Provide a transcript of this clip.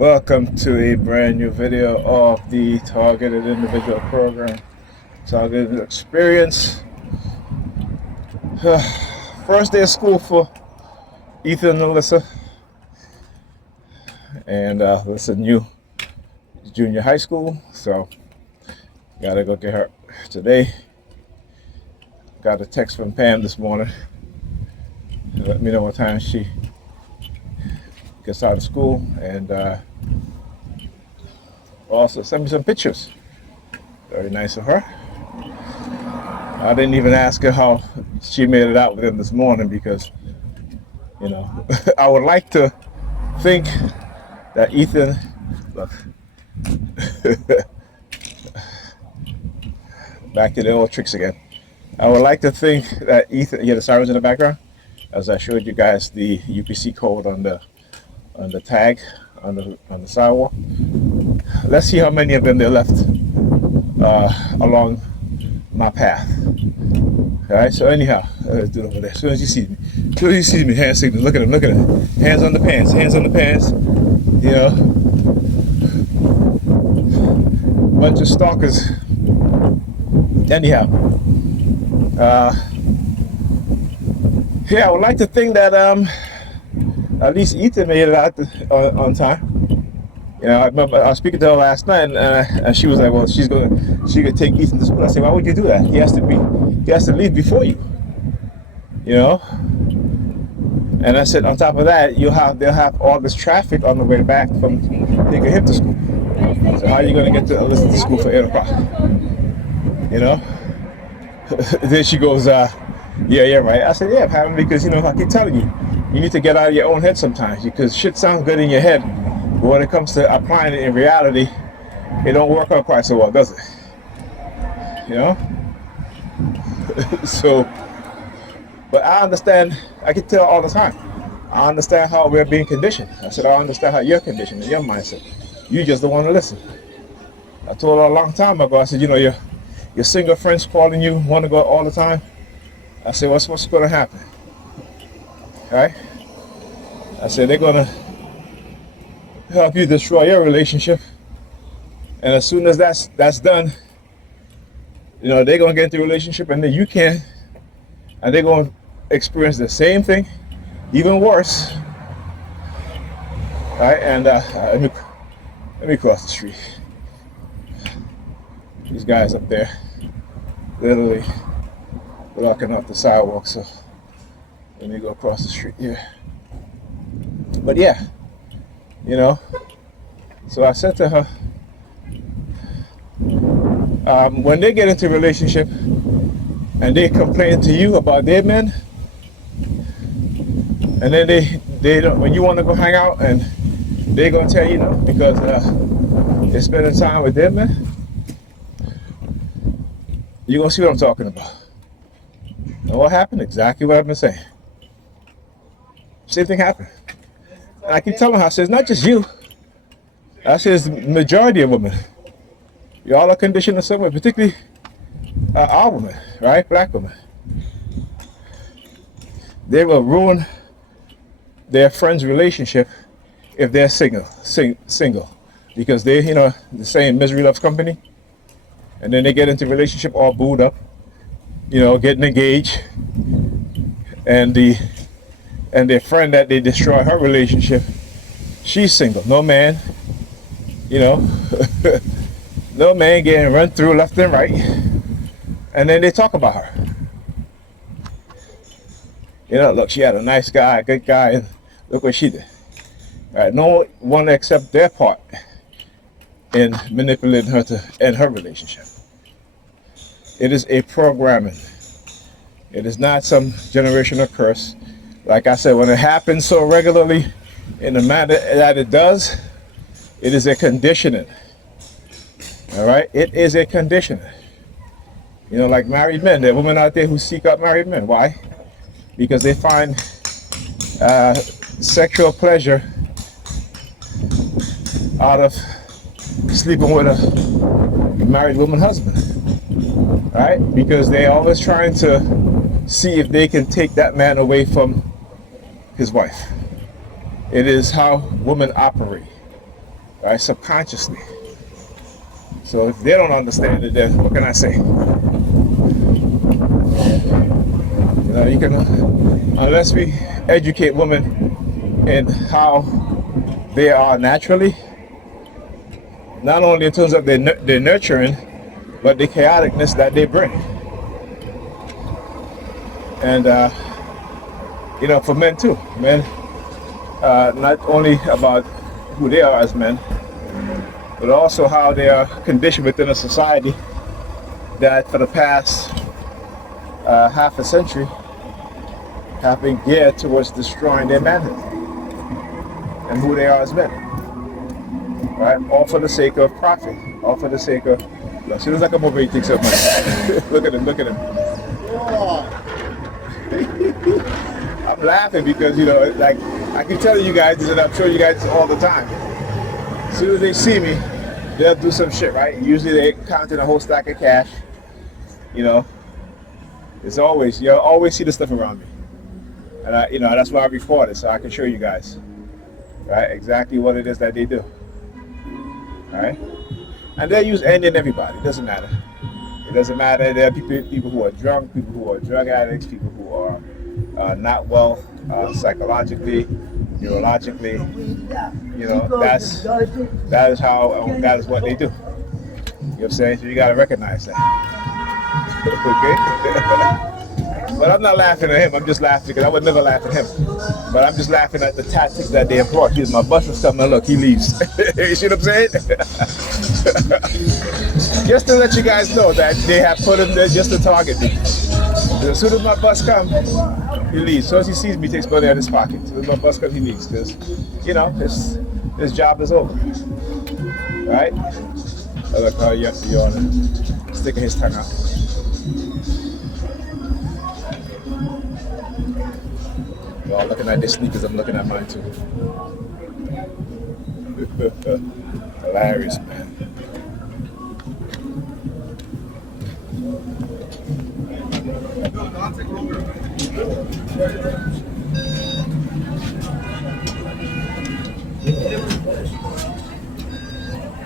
Welcome to a brand new video of the Targeted Individual Program, Targeted Experience. First day of school for Ethan and Alyssa. And Alyssa new junior high school, so gotta go get her today. Got a text from Pam this morning. Let me know what time she gets out of school, and also send me some pictures. Very nice of her. I didn't even ask her how she made it out with him this morning because, I would like to think that Ethan, look, back to the old tricks again. I would like to think that Ethan, the sirens in the background, as I showed you guys the UPC code on the tag on the sidewalk. Let's see how many of them they left along my path. All right. So anyhow, let's do it over there. As soon as you see me, hand signal. Look at him. Look at him. Hands on the pants. Hands on the pants. Bunch of stalkers. Anyhow, yeah, I would like to think that at least Ethan made it out on time. I remember I was speaking to her last night, and she was like, "Well, she could take Ethan to school." I said, "Why would you do that? He has to leave before you." And I said, on top of that, they'll have all this traffic on the way back from taking him to school. So how are you going to get to Alyssa to school for 8 o'clock? Then she goes, yeah, right. I said, yeah, Pam, because I keep telling you, you need to get out of your own head sometimes, because shit sounds good in your head, but when it comes to applying it in reality, it don't work out quite so well, does it? So, but I understand. I can tell all the time. I understand how we're being conditioned. I said, I understand how you're conditioned in your mindset. You just don't want to listen. I told her a long time ago. I said, your single friends calling you, want to go all the time. I said, what's going to happen? All right? I said, they're going to help you destroy your relationship. And as soon as that's done, they're going to get into a relationship, and then you can, and they're going to experience the same thing, even worse. All right? And let me cross the street. These guys up there literally blocking off the sidewalk, so let me go across the street here. But yeah, so I said to her, when they get into a relationship and they complain to you about their men, and then they don't, when you want to go hang out, and they're gonna tell you no because they're spending time with their men, you're gonna see what I'm talking about. And what happened? Exactly what I've been saying. Same thing happened. And I keep telling her, I said, it's not just you. I said, it's the majority of women. Y'all are conditioned the same way, particularly our women, right? Black women. They will ruin their friend's relationship if they're single. Because they, the saying, misery loves company. And then they get into a relationship all booed up, getting engaged, and their friend that they destroy her relationship, she's single, no man, no man getting run through left and right, and then they talk about her. Look, she had a nice guy, a good guy, and look what she did. Right? No one accept their part in manipulating her to end her relationship. It is a programming. It is not some generational curse. Like I said, when it happens so regularly in the manner that it does, it is a conditioning. All right? It is a conditioning. Like married men, there are women out there who seek out married men. Why? Because they find sexual pleasure out of sleeping with a married woman husband. Right? Because they're always trying to see if they can take that man away from his wife. It is how women operate. right? Subconsciously. So if they don't understand it, then what can I say? You can, unless we educate women in how they are naturally, not only in terms of their nurturing, but the chaoticness that they bring. And for men too. Men, not only about who they are as men, but also how they are conditioned within a society that for the past half a century have been geared towards destroying their manhood and who they are as men. Right? All for the sake of profit. All for the sake of... As soon as I come over, he thinks of money. Look at him, look at him. I'm laughing because, like, I can tell you guys this, and I'm showing you guys this all the time. As soon as they see me, they'll do some shit, right? Usually they count in a whole stack of cash. It's always, you'll always see the stuff around me. And that's why I record it, so I can show you guys, right, exactly what it is that they do. All right? And they use any and everybody. It doesn't matter. It doesn't matter. There are people who are drunk, people who are drug addicts, people who are not well psychologically, neurologically. That is what they do. You know what I'm saying? So you gotta recognize that. Okay? But I'm not laughing at him. I'm just laughing because I would never laugh at him. But I'm just laughing at the tactics that they employ. Here's my bus is coming. Look, he leaves. You see what I'm saying? Just to let you guys know that they have put him there just to target me. As soon as my bus comes, he leaves. As soon as he sees me, he takes money out of his pocket. As soon as my bus comes, he leaves. Because, his job is over. Right? Oh, look how you're sticking his tongue out. Well, looking at their sneakers, I'm looking at mine too. Hilarious, man.